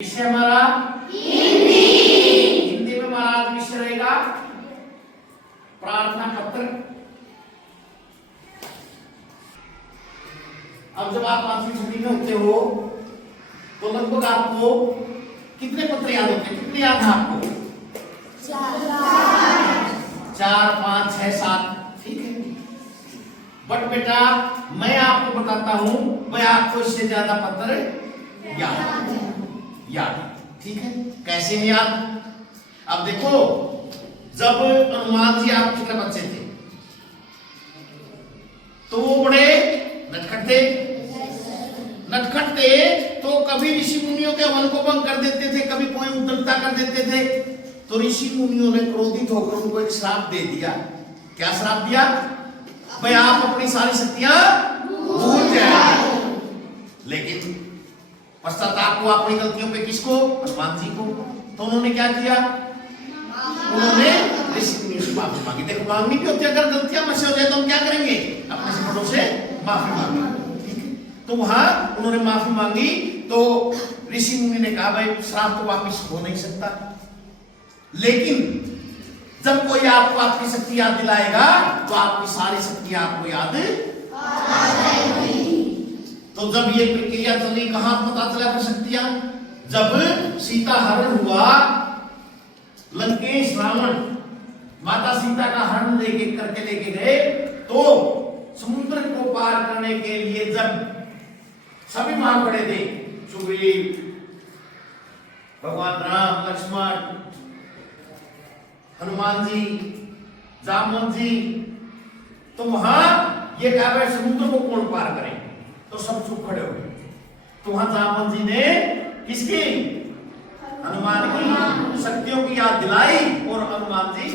विषय हमारा हिंदी। हिंदी में हमारा आज विषय रहेगा प्रार्थना पत्र। अब जब आप 5वीं छठी में होते हो तो लगभग आपको कितने पत्र याद होते हैं? कितने याद है आपको? 4, 5, 6, 7। ठीक है, बट बेटा मैं आपको बताता हूं, मैं आपको इससे ज्यादा पत्र याद। ठीक है, कैसे है याद? अब देखो, जब हनुमान जी आपकी तरह बच्चे थे तो वो बड़े नटखट थे, तो कभी ऋषि मुनियों के वन को भंग कर देते थे, कभी कोई उद्दंडता कर देते थे। तो ऋषि मुनियों ने क्रोधित होकर उनको एक श्राप दे दिया। क्या श्राप दिया? भाई आप अपनी सारी शक्तियां भूल जाए। लेकिन पश्चाताप हुआ अपनी गलतियों पे किसको? हनुमान जी को। तो उन्होंने क्या किया? उन्होंने ऋषि मुनियों से माफी मांगी। देखो, मांगनी भी होती है, अगर गलतियां मुझसे हो जाए तो हम क्या करेंगे? अपने से बड़ों से माफी मांगी। तो वहां उन्होंने माफी मांगी तो ऋषि मुनि ने कहा भाई श्राप तो वापिस हो नहीं सकता, लेकिन जब कोई आपको आपकी शक्ति याद दिलाएगा तो आपकी सारी शक्तियां आपको याद आ जाएगी। तो जब ये प्रक्रिया चली, कहां पता चला फिर शक्तियां? जब सीता हरण हुआ, लंकेश रावण माता सीता का हरण लेके गए, तो समुद्र को पार करने के लिए जब सभी वहां खड़े थे, सुग्रीव, भगवान राम, लक्ष्मण, हनुमान जी, जामवंत जी, तो वहां ये कहा भाई समुद्र को कौन पार करे? तो सब चुप खड़े हो गए। तो वहां जामवंत जी ने किसकी? हनुमान की शक्तियों की याद दिलाई, और हनुमान जी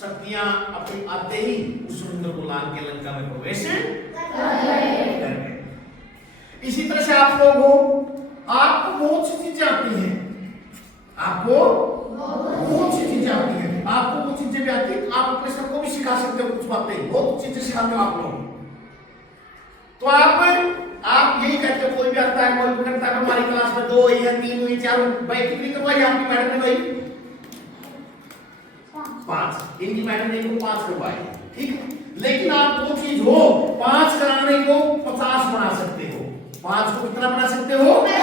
शक्तियां अपनी आते ही उस समुद्र को लांग के लंका में प्रवेश कर गए। इसी तरह से आप लोग हो, आपको बहुत सी चीजें आती हैं, आपको बहुत सी चीजें आती हैं, आपको वो चीजें भी आती हैं, आप अपने सबको भी सिखा सकते हो, कुछ बातें बहुत चीजें सिखाते हो आप लोग। तो आप यही कहते हो, कोई भी आता है, कोई भी करता है, हमारी क्लास में 2 हुई है, 3 हुई, 4 हुई, भाई कितनी करवाई आपकी मैडम ने? भाई 5। इनकी मैडम ने इनको 5 करवाई। ठीक है, लेकिन आप वो चीज हो 5 कराने को 50 बना सकते हो। 5 को कितना बना सकते हो? 50।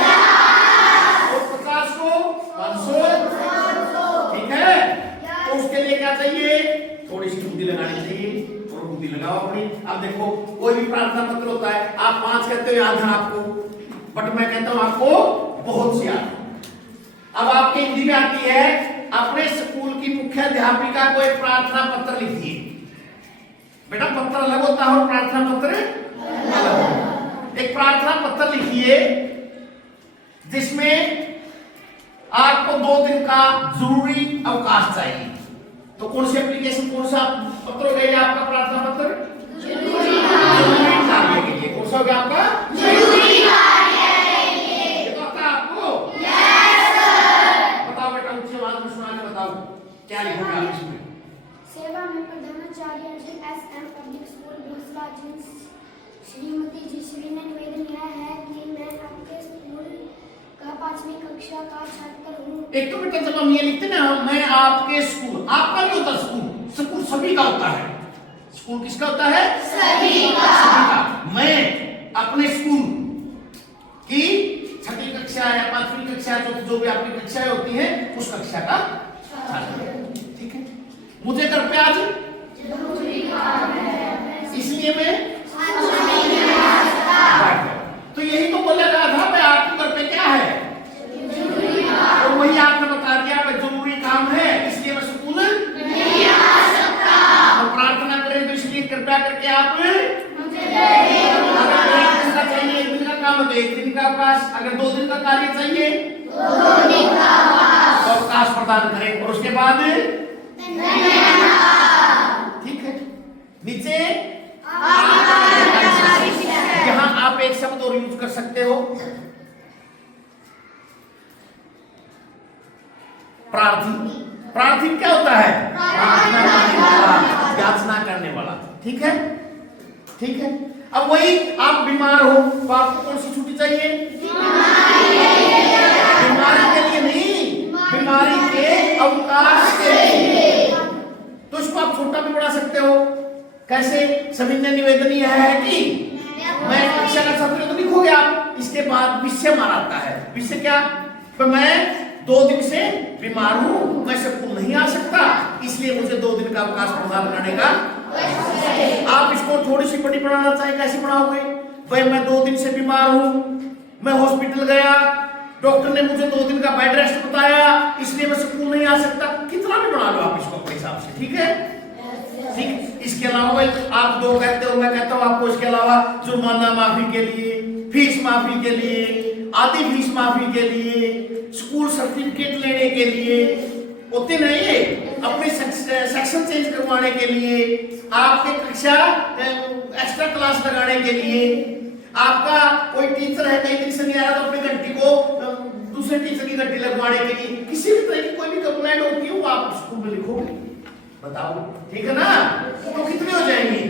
और 50 को 500। ठीक है, तो उसके लिए क्या चाहिए? थोड़ी सी बुद्धि लगानी चाहिए, और बुद्धि लगाओ अपनी। अब देखो, कोई भी प्रार्थना पत्र होता है, आप 5 कहते हो याद है आपको, बट मैं कहता हूं आपको बहुत सी याद। अब आपके हिंदी में आती है, अपने स्कूल की मुख्य अध्यापिका को एक प्रार्थना पत्र लिखिए। बेटा पत्र अलग होता है और प्रार्थना पत्र अलग होता है। एक प्रार्थना पत्र लिखिए जिसमें आपको 2 दिन का जरूरी अवकाश चाहिए। तो कौन सी एप्लीकेशन, कौन सा पत्र हो गया आपका? प्रार्थना पत्र जरूरी कार्य के लिए। कौन सा हो गया आपका? जरूरी कार्य के लिए। ये तो आता है आपको? Yes sir. बताओ बेटा, ऊंची आवाज में सुना के बताओ, क्या लिखोगे आप इसमें? सेवा में प्रधानाचार्य SM public school Bhosla Shrimati ji Shri ने निवेदन किया है कि मैं आपके स्कूल का 5वीं कक्षा का छात्र हूँ। एक तो बेटा जब हम ये लिखते ना, मैं आपके स्कूल, आपका नहीं होता स्कूल, स्कूल सभी का होता है। स्कूल किसका होता है? सभी का। मैं अपने स्कूल की 6ठी कक्षा या 5वीं कक्षा, जो भी आपकी कक्षाएं होती हैं, उस कक्षा का छात्र। ठीक है, मुझे घर पे आज जरूरी काम है, इसलिए मैं तो यही तो बोला गया था, मैं आपके घर पे क्या है? जरूरी काम। और वही आपने बता दिया, मैं जरूरी काम है इसलिए मैं स्कूल नहीं आ सकता। और प्रार्थना करें तो इसलिए कृपया करके आप मुझे चाहिए 1 दिन का काम है तो 1 दिन का अवकाश, अगर 2 दिन का कार्य चाहिए 2 दिन का अवकाश प्रदान करें। और उसके बाद ठीक है, नीचे यहां आप एक शब्द और यूज कर सकते हो, प्रार्थी। प्रार्थी क्या होता है? प्रार्थना करने वाला, याचना करने वाला। ठीक है, ठीक है। अब वही आप बीमार हो तो आपको कौन सी छुट्टी चाहिए? बीमारी कैसे? सविनय निवेदन यह है कि मैं कक्षा का छात्र तो लिखोगे आप। इसके बाद विषय मारा आता है। विषय क्या? तो मैं 2 दिन से बीमार हूं, मैं स्कूल नहीं आ सकता, इसलिए मुझे 2 दिन का अवकाश प्रदान करने का। आप इसको थोड़ी सी बड़ी बनाना चाहे, कैसे बनाओगे? भाई मैं 2 दिन से बीमार हूं, मैं हॉस्पिटल गया, डॉक्टर ने मुझे 2 दिन का बेड रेस्ट बताया, इसलिए मैं स्कूल नहीं आ सकता। कितना भी बना लो आप इसको अपने हिसाब से, ठीक है? ठीक। इसके अलावा भाई आप 2 कहते हो, मैं कहता हूं आपको इसके अलावा जुर्माना माफी के लिए, फीस माफी के लिए, आधी फीस माफी के लिए, स्कूल सर्टिफिकेट लेने के लिए, होते नहीं, अपने सेक्शन चेंज करवाने के लिए, आपके कक्षा एक्स्ट्रा क्लास लगाने के लिए, आपका कोई टीचर है कई दिन से नहीं आ रहा तो अपनी घंटी को दूसरे टीचर की घंटी लगवाने के लिए, किसी भी तरह की कोई भी कंप्लेंट होती है वो आप स्कूल में लिखोगे। बताओ, ठीक है ना? तो कितने हो जाएंगे?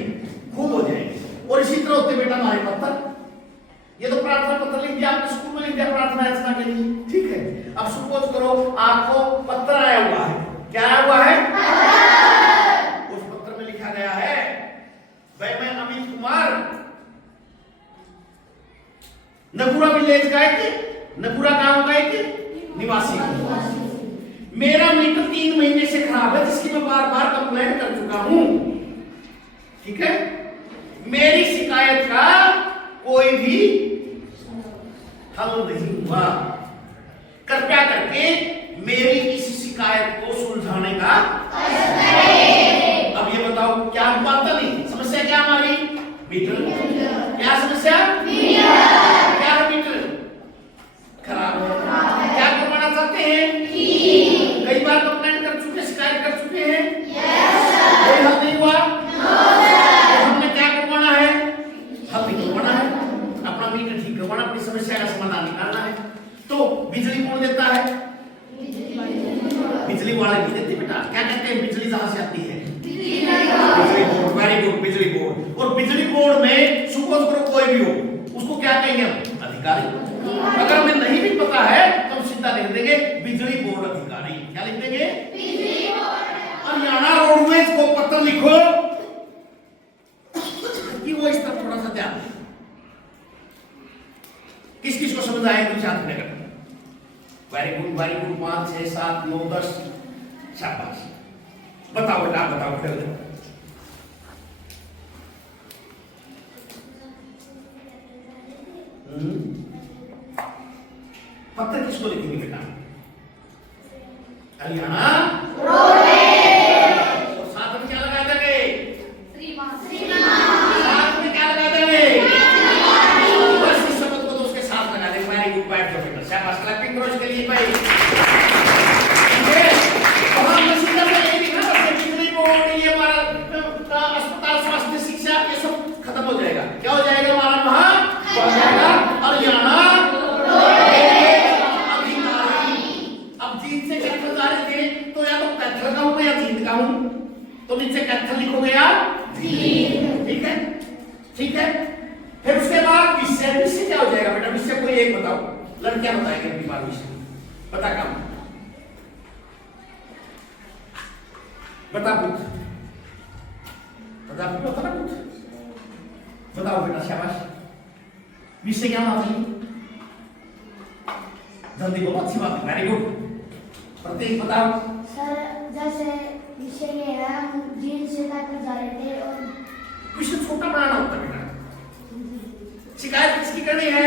खूब हो जाएंगे। और इसी तरह होते बेटा हमारे पत्र, ये तो प्रार्थना पत्र लिख दिया आपने स्कूल में, लिख दिया प्रार्थना रचना के लिए, ठीक है? अब सपोज करो आपको पत्र आया हुआ है। क्या आया हुआ है? उस पत्र में लिखा गया है, भाई मैं अमित कुमार नपुरा विलेज का एक, नपुरा गांव का एक निवासी हूं। मेरा मीटर 3 महीने से खराब है, जिसकी मैं बार बार कंप्लेंट कर चुका हूं, ठीक है? मेरी शिकायत का कोई भी हल नहीं हुआ। कृपया करके मेरी इस शिकायत को सुलझाने का। अब ये बताओ क्या बात नहीं, समस्या क्या हमारी? मीटर। क्या समस्या? क्या है? मीटर खराब है। क्या करवाना चाहते हैं? कई बार कंप्लेंट कर चुके, शिकायत कर चुके हैं, कोई हल नहीं हुआ। हमने क्या करवाना है? हल नहीं करवाना है, अपना मीटर ठीक करवाना, अपनी समस्या का समाधान निकालना है। तो बिजली कौन देता है? बिजली वाले नहीं देते बेटा। क्या कहते हैं? बिजली जहां से आती है? बिजली बोर्ड। वेरी गुड, बिजली बोर्ड। और बिजली बोर्ड में सपोज करो कोई भी हो, उसको क्या कहेंगे हम? अधिकारी। अगर हमें नहीं भी पता है तो हम सीधा लिख देंगे बिजली बोर्ड अधिकारी। क्या लिख देंगे? बिजली बोर्ड। हरियाणा रोडवेज को पत्र लिखो कि वो इस तरफ थोड़ा सा ध्यान दें। किस किस को समझ आए? 2-4 minute. Very good, very good. 5, 6, 7, 9, 10, शाबाश। बताओ बेटा, बताओ फिर। पत्र किसको लिखेंगे बेटा? हरियाणा रोडवेज। और साथ में क्या लगा देंगे? साथ में क्या लगा देंगे? बस इस शब्द को तो उसके साथ लगा देंगे। वेरी गुड, बैठ जाओ बेटा, शाबाश। क्लैपिंग करो इसके लिए भाई। वहां मसीहा में ये लिखा है बिजली बोर्ड, ये हमारा अस्पताल, स्वास्थ्य, शिक्षा, ये सब खत्म हो जाएगा। क्या हो जाएगा हमारा? वहां हो जाएगा हरियाणा तो नीचे कैथल लिखोगे आप, ठीक है? ठीक है। फिर उसके बाद विषय। विषय क्या हो जाएगा बेटा? विषय कोई एक बताओ, लड़कियां बताएंगे अपनी बात। विषय बता, काम बता, पूछ बता, बता ना, पूछ बताओ बेटा, शाबाश। विषय क्या होना चाहिए? जल्दी बोलो, अच्छी बात है, वेरी गुड। प्रत्येक बताओ सर। जैसे विषय ये है, हम जींस से तक जा रहे थे और विषय छोटा बनाना होता है बेटा। शिकायत किसकी करनी है?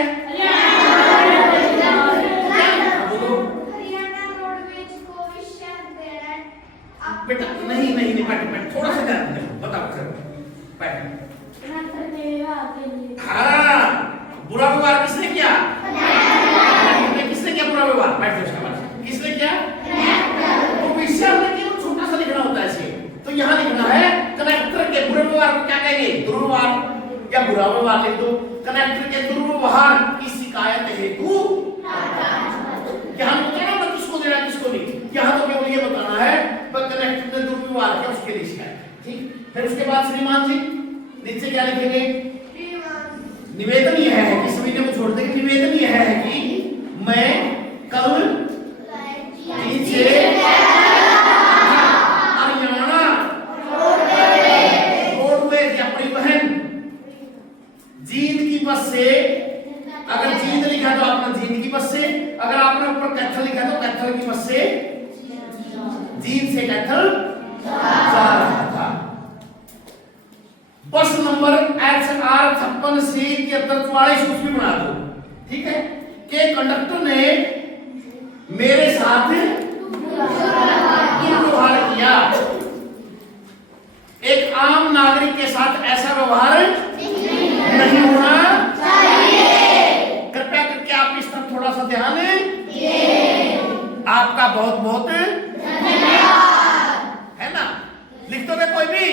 हरियाणा रोडवेज को विषय देना। बेटा नहीं नहीं नहीं, बैठ, थोड़ा सा ध्यान दे, बताओ सर, बैठ। हाँ, बुरा व्यवहार किसने किया? किसने किया बुरा व्यवहार? बैठ जाओ, शाबाश। किसने किया? तो विषय में छोटा सा लिखना होता है इसे। तो यहाँ लिखना है कलेक्टर के बुरे व्यवहार को क्या कहेंगे? दुर्व्यवहार या बुरा व्यवहार लिख दो। कलेक्टर के दुर्व्यवहार की शिकायत हेतु यहाँ बताना मत किसको देना किसको नहीं, यहाँ तो केवल ये बताना है कलेक्टर ने दुर्व्यवहार किया उसके लिए शिकायत। ठीक। फिर उसके बाद श्रीमान जी नीचे क्या लिखेंगे? निवेदन यह है कि सभी ने छोड़ देंगे। निवेदन यह है कि मैं कल नीचे हरियाणा रोडवेज ऊपर कैथल लिखा है तो कैथल की मत से जीन से कैथल जा रहा था। बस नंबर HR 56C7344 उसमें बना दो, ठीक है। के कंडक्टर ने मेरे साथ दुर्व्यवहार किया। एक आम नागरिक के साथ ऐसा व्यवहार नहीं होना चाहिए। कृपया करके आप इस पर थोड़ा सा ध्यान दें। आपका बहुत बहुत धन्यवाद। है ना, लिख दोगे कोई भी?